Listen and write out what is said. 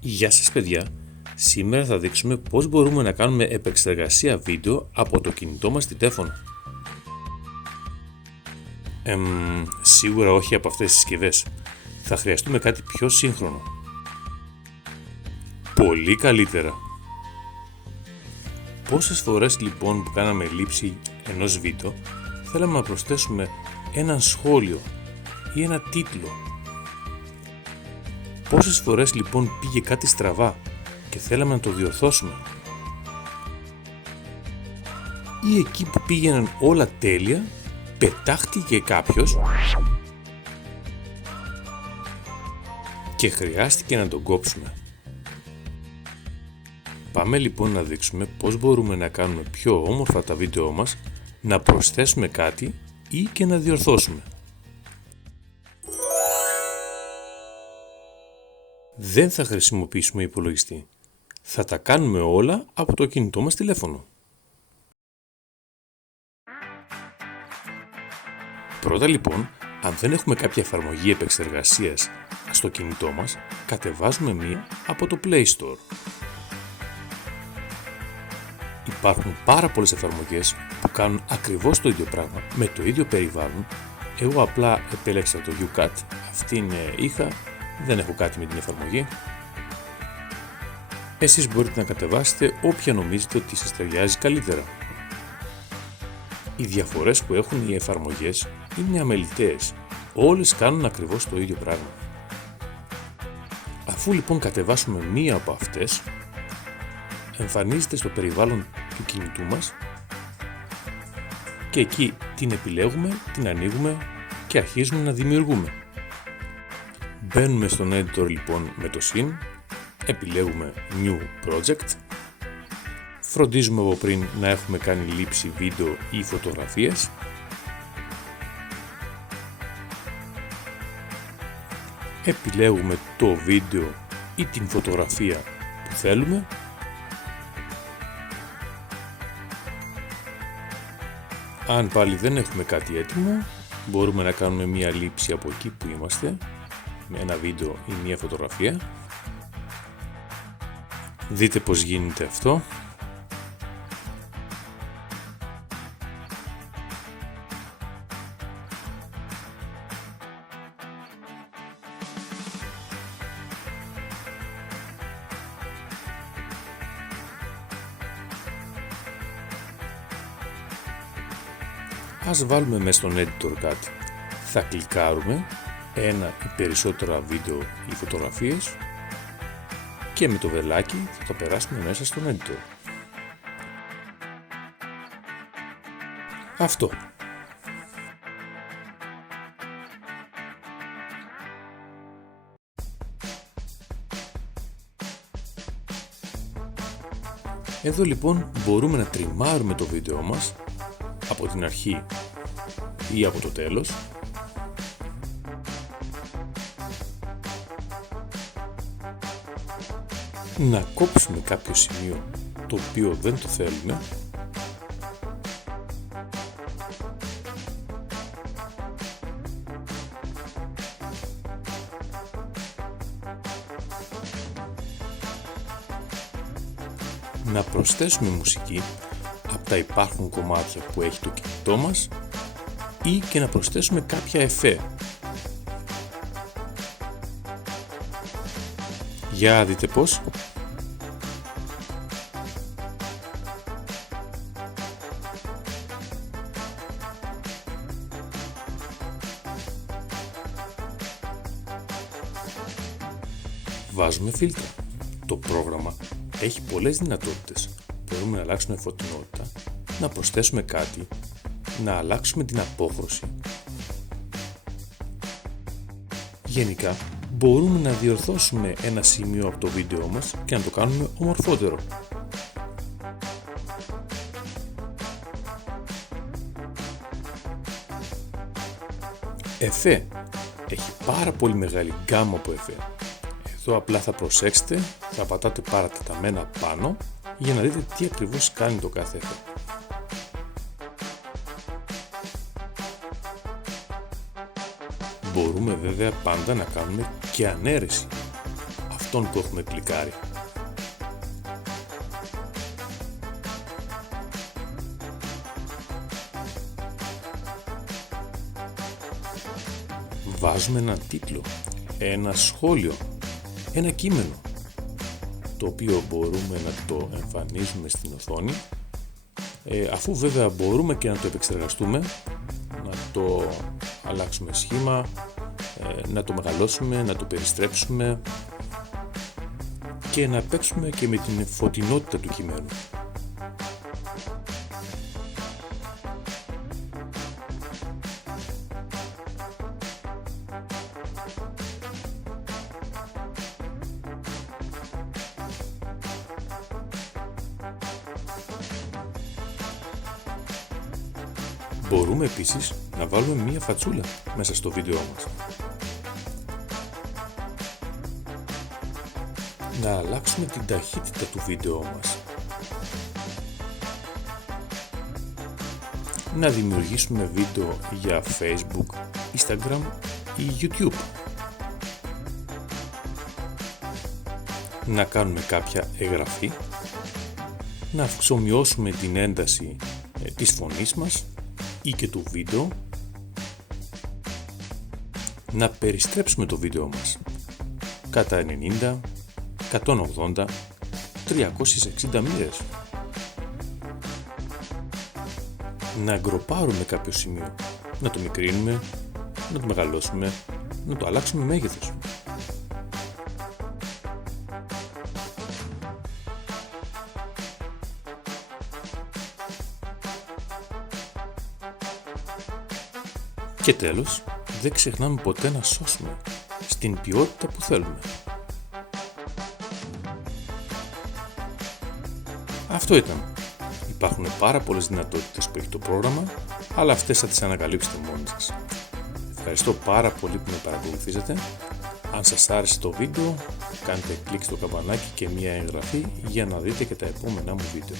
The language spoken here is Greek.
Γεια σας παιδιά, σήμερα θα δείξουμε πώς μπορούμε να κάνουμε επεξεργασία βίντεο από το κινητό μας τηλέφωνο. Σίγουρα όχι από αυτές τις συσκευές, θα χρειαστούμε κάτι πιο σύγχρονο. Πολύ καλύτερα. Πόσες φορές λοιπόν που κάναμε λήψη ενός βίντεο, θέλαμε να προσθέσουμε ένα σχόλιο ή ένα τίτλο. Πόσες φορές λοιπόν πήγε κάτι στραβά και θέλαμε να το διορθώσουμε. Ή εκεί που πήγαιναν όλα τέλεια, πετάχτηκε κάποιος και χρειάστηκε να τον κόψουμε. Πάμε λοιπόν να δείξουμε πώς μπορούμε να κάνουμε πιο όμορφα τα βίντεό μας, να προσθέσουμε κάτι ή και να διορθώσουμε. Δεν θα χρησιμοποιήσουμε υπολογιστή. Θα τα κάνουμε όλα από το κινητό μας τηλέφωνο. Πρώτα λοιπόν, αν δεν έχουμε κάποια εφαρμογή επεξεργασίας στο κινητό μας, κατεβάζουμε μία από το Play Store. Υπάρχουν πάρα πολλές εφαρμογές που κάνουν ακριβώς το ίδιο πράγμα, με το ίδιο περιβάλλον. Εγώ απλά επέλεξα το UCAT, αυτήν είχα, δεν έχω κάτι με την εφαρμογή. Εσείς μπορείτε να κατεβάσετε όποια νομίζετε ότι σας ταιριάζει καλύτερα. Οι διαφορές που έχουν οι εφαρμογές είναι αμεληταίες, όλες κάνουν ακριβώς το ίδιο πράγμα. Αφού λοιπόν κατεβάσουμε μία από αυτές, εμφανίζεται στο περιβάλλον του κινητού μας και εκεί την επιλέγουμε, την ανοίγουμε και αρχίζουμε να δημιουργούμε. Μπαίνουμε στον editor λοιπόν με το Scene, επιλέγουμε New Project, φροντίζουμε από πριν να έχουμε κάνει λήψη βίντεο ή φωτογραφίες, επιλέγουμε το βίντεο ή την φωτογραφία που θέλουμε, αν πάλι δεν έχουμε κάτι έτοιμο, μπορούμε να κάνουμε μία λήψη από εκεί που είμαστε, με ένα βίντεο ή μία φωτογραφία. Δείτε πως γίνεται αυτό. Ας βάλουμε μέσα στον editor κάτι. Θα κλικάρουμε ένα ή περισσότερα βίντεο ή φωτογραφίες και με το βελάκι θα το περάσουμε μέσα στον editor. Αυτό. Εδώ λοιπόν μπορούμε να τριμάρουμε το βίντεο μας από την αρχή ή από το τέλος, να κόψουμε κάποιο σημείο το οποίο δεν το θέλουμε να προσθέσουμε μουσική από τα υπάρχον κομμάτια που έχει το κινητό μας ή και να προσθέσουμε κάποια εφέ. Για δείτε πώς. Βάζουμε φίλτρα. Το πρόγραμμα έχει πολλές δυνατότητες. Μπορούμε να αλλάξουμε φωτεινότητα, να προσθέσουμε κάτι, να αλλάξουμε την απόχρωση. Γενικά, μπορούμε να διορθώσουμε ένα σημείο από το βίντεο μας και να το κάνουμε ομορφότερο. Εφέ. Έχει πάρα πολύ μεγάλη γκάμα από εφέ. Εδώ απλά θα προσέξετε, θα πατάτε παρατεταμένα πάνω για να δείτε τι ακριβώς κάνει το κάθε εφέ. Μπορούμε βέβαια πάντα να κάνουμε και ανέρεση. αυτόν που έχουμε κλικάρει. Βάζουμε έναν τίτλο, ένα σχόλιο, ένα κείμενο, το οποίο μπορούμε να το εμφανίζουμε στην οθόνη, αφού βέβαια μπορούμε και να το επεξεργαστούμε, να το αλλάξουμε σχήμα, να το μεγαλώσουμε, να το περιστρέψουμε και να παίξουμε και με την φωτεινότητα του κειμένου. Μπορούμε επίσης να βάλουμε μία φατσούλα μέσα στο βίντεο μας. Να αλλάξουμε την ταχύτητα του βίντεο μας. Να δημιουργήσουμε βίντεο για Facebook, Instagram ή YouTube. Να κάνουμε κάποια εγγραφή. Να αυξομοιώσουμε την ένταση της φωνής μας ή και του βίντεο, να περιστρέψουμε το βίντεο μας κατά 90, 180, 360 μοίρες, να γκροπάρουμε κάποιο σημείο, να το μικρύνουμε, να το μεγαλώσουμε, να το αλλάξουμε μέγεθος. Και τέλος, δεν ξεχνάμε ποτέ να σώσουμε στην ποιότητα που θέλουμε. Αυτό ήταν. Υπάρχουν πάρα πολλές δυνατότητες που έχει το πρόγραμμα, αλλά αυτές θα τις ανακαλύψετε μόνοι σας. Ευχαριστώ πάρα πολύ που με παρακολουθήσατε. Αν σας άρεσε το βίντεο, κάντε κλικ στο καμπανάκι και μία εγγραφή για να δείτε και τα επόμενά μου βίντεο.